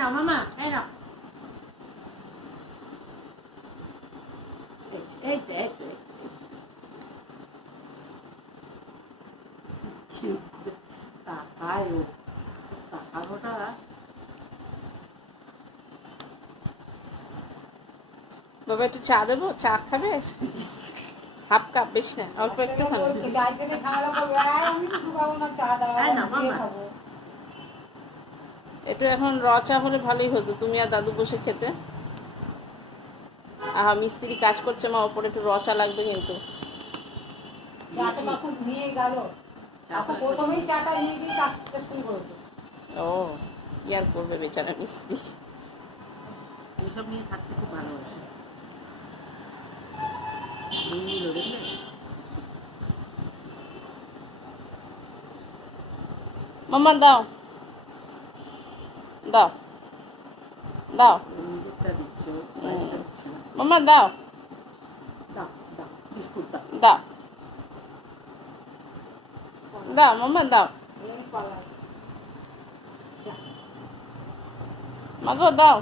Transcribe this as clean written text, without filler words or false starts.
নাও মামা, এই নাও। এই তো এই তো তাকায় ও, তাকানোটা। বাবা একটু চা দেবো? চা খাবে? হাফ কাপ, বেশি না, অল্প একটু খাবে। একটু এখন র চা হলে ভালোই হতো, তুমি আর দাদু বসে খেতে। আহা, মিস্ত্রি কাজ করছে মা, ওপরে একটু র চা লাগবে কিন্তু। ও কি আর করবে বেচারা মিস্ত্রি। এইসব নিয়ে থাকতে খুব ভালোবাসে। দেখলে মাম্মা দাও দাও দাও, নিজেরটা দিচ্ছে, মাম্মা দাও দাও দাও, বিস্কুট দাও। দাও দাও মাম্মা দাও, মাগো দাও।